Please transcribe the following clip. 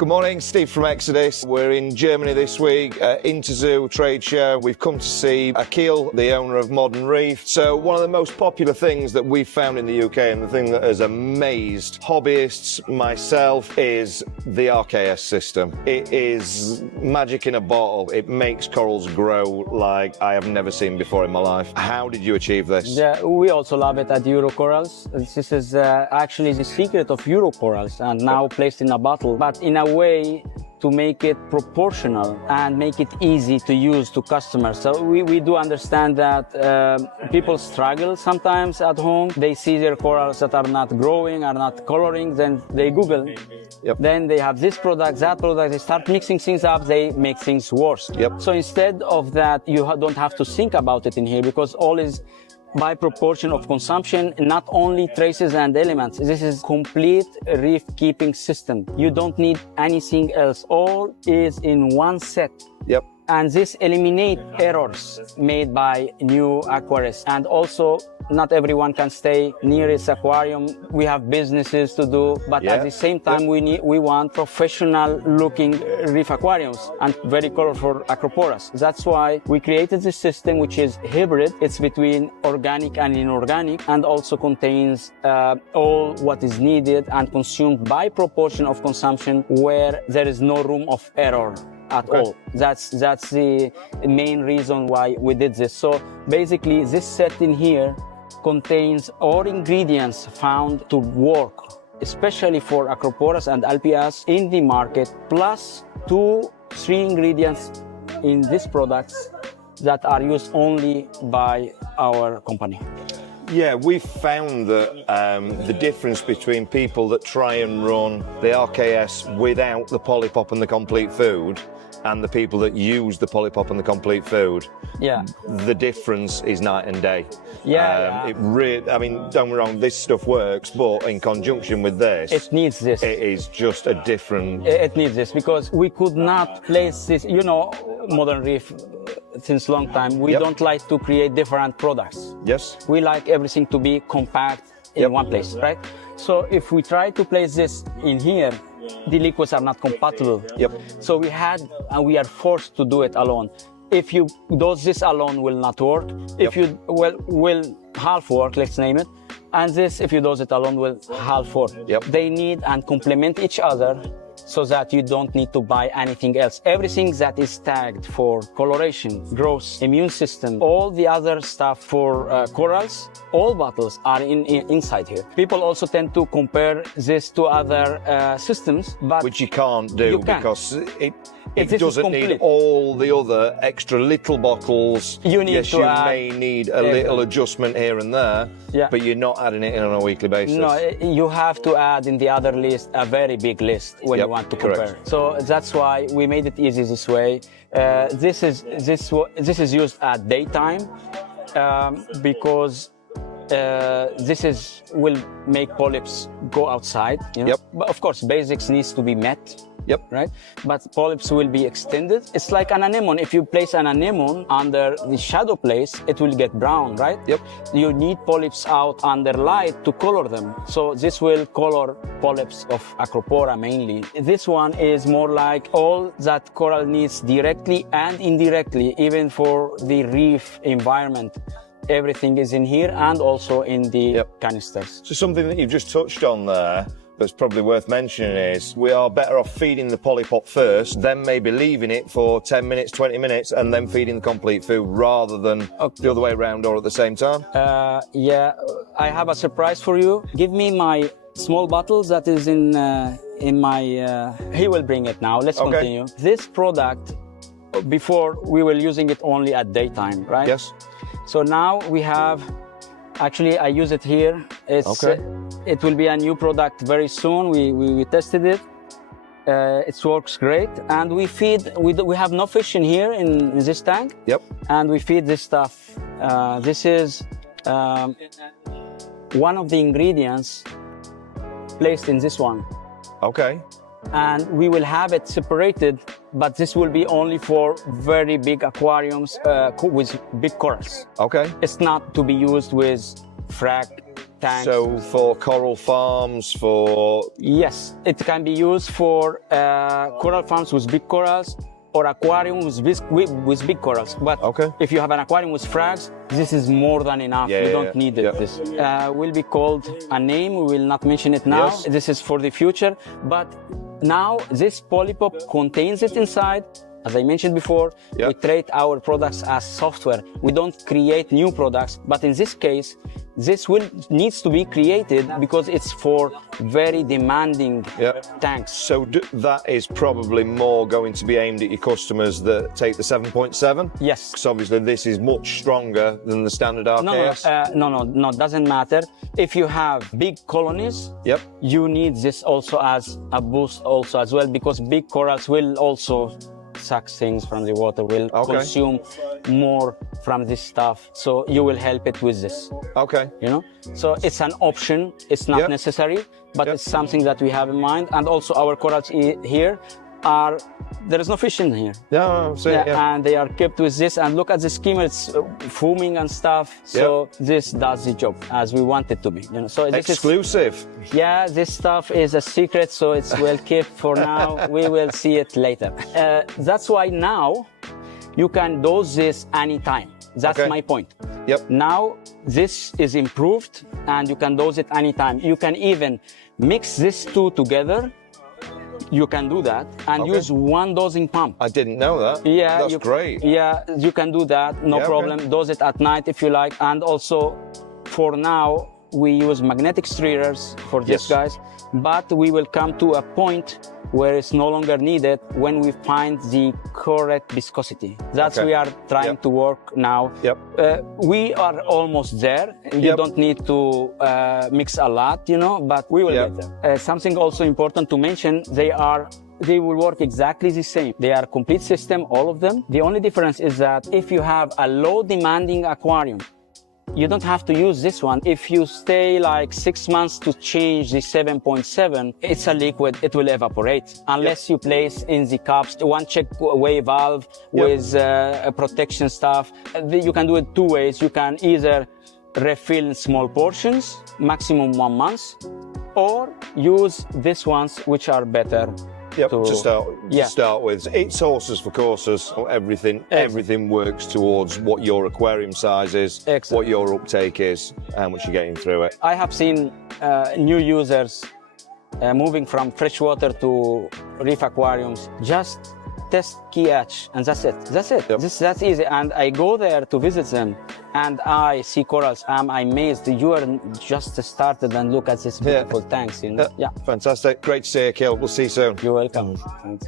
Good morning, Steve from Exodus. We're in Germany this week at Interzoo trade show. We've come to see Akil, the owner of Modern Reef. So one of the most popular things that we've found in the UK, and the thing that has amazed hobbyists, myself, is the RKS system. It is magic in a bottle. It makes corals grow like I have never seen before in my life. How did you achieve this? Yeah, we also love it at Eurocorals. This is actually the secret of Eurocorals, and now placed in a bottle, but in a way to make it proportional and make it easy to use to customers. So we do understand that people struggle sometimes at home. They see their corals that are not growing, are not coloring, then they Google. Yep. Then they have this product, that product, they start mixing things up, they make things worse. Yep. So instead of that, you don't have to think about it in here, because all is by proportion of consumption, not only traces and elements. This is complete reef keeping system. You don't need anything else. All is in one set. Yep. And this eliminates errors made by new aquarists. And also, not everyone can stay near its aquarium. We have businesses to do, but at the same time, we want professional-looking reef aquariums and very colorful acroporas. That's why we created this system, which is hybrid. It's between organic and inorganic, and also contains all what is needed and consumed by proportion of consumption, where there is no room of error at all. That's the main reason why we did this. So basically, this set in here contains all ingredients found to work, especially for acroporas and LPS in the market, plus 2-3 ingredients in these products that are used only by our company. Yeah, we've found that the difference between people that try and run the RKS without the polypop and the complete food, and the people that use the polypop and the complete food, the difference is night and day. It really, I mean, don't get me wrong, this stuff works, but in conjunction with this, it needs this. It is just a different. It needs this, because we could not place this. You know, Modern Reef, since long time, we don't like to create different products. Yes. We like everything to be compact in one place, right? So if we try to place this in here, the liquids are not compatible. So we had, and we are forced to do it alone. If you dose this alone, will not work. If you will half work, let's name it. And this, if you dose it alone, will half work. They need and complement each other, so that you don't need to buy anything else. Everything that is tagged for coloration, growth, immune system, all the other stuff for corals, all bottles are inside here. People also tend to compare this to other systems, but which you can't do, because it This doesn't need all the other extra little bottles. You need yes, to you add may need a little adjustment here and there, but you're not adding it in on a weekly basis. No, you have to add in the other list a very big list when you want to compare. So that's why we made it easy this way. This is used at daytime because this will make polyps go outside. You know? But of course, basics needs to be met. Right? But polyps will be extended. It's like an anemone. If you place an anemone under the shadow place, it will get brown, right? You need polyps out under light to color them. So this will color polyps of acropora mainly. This one is more like all that coral needs directly and indirectly, even for the reef environment. Everything is in here and also in the canisters. So something that you've just touched on there that's probably worth mentioning is we are better off feeding the polypop first, then maybe leaving it for 10 minutes, 20 minutes, and then feeding the complete food, rather than the other way around or at the same time. Yeah, I have a surprise for you. Give me my small bottles that is in my... he will bring it now. Let's continue. This product, before we were using it only at daytime, right? Yes. So now we have... Actually, I use it here. It will be a new product very soon. We tested it. It works great. And we feed, we have no fish in here in this tank. And we feed this stuff. This is one of the ingredients placed in this one. And we will have it separated, but this will be only for very big aquariums with big corals. It's not to be used with frac tanks. So for coral farms, for... Yes, it can be used for coral farms with big corals or aquarium with big corals. But Okay. if you have an aquarium with frags, this is more than enough. Yeah, you yeah, don't need it. yeah. This will be called a name. We will not mention it now. Yes. This is for the future. But now this polypop contains it inside. As I mentioned before, Yeah. we treat our products as software. We don't create new products, but in this case, this needs to be created because it's for very demanding Yeah. tanks. So that is probably more going to be aimed at your customers that take the 7.7? Yes. Because obviously this is much stronger than the standard RKS. No, doesn't matter. If you have big colonies, Yep. you need this also as a boost also as well, because big corals will also suck things from the water, will Okay. consume more from this stuff. So you will help it with this, Okay. you know? So it's an option, it's not Yep. necessary, but Yep. it's something that we have in mind. And also our corals here are, there is no fish in here. Yeah, yeah. And they are kept with this. And look at the skimmer, it's foaming and stuff. So this does the job as we want it to be. You know, so this Exclusive. yeah, this stuff is a secret, so it's well kept for now. We will see it later. That's why now you can dose this anytime. That's Okay. my point. Yep. Now this is improved and you can dose it anytime. You can even mix these two together. You can do that and Okay. use one dosing pump. I didn't know that. Yeah, That's great. Yeah, you can do that, no Yeah, problem. okay. Dose it at night if you like. And also, for now, we use magnetic stirrers for these Yes. guys, but we will come to a point where it's no longer needed when we find the correct viscosity. That's Okay. we are trying Yep. to work now. Yep. We are almost there. You Yep. don't need to mix a lot, you know, but we will Yep. get there. Something also important to mention, they will work exactly the same. They are complete system, all of them. The only difference is that if you have a low demanding aquarium, you don't have to use this one. If you stay like 6 months to change the 7.7, it's a liquid, it will evaporate. Unless you place in the cups one check way valve with a protection stuff. You can do it two ways. You can either refill in small portions, maximum 1 month, or use these ones which are better. Yep, to start with. It's horses for courses. Everything works towards what your aquarium size is, Exactly. what your uptake is, how much you're getting through it. I have seen new users moving from freshwater to reef aquariums. Just test pH, and that's it. That's it. Yep. That's easy. And I go there to visit them, and I see corals. I'm amazed. You are just started and look at these beautiful tanks. You know? Yeah. Fantastic. Great to see you, Akil. We'll see you soon. You're welcome. Thanks.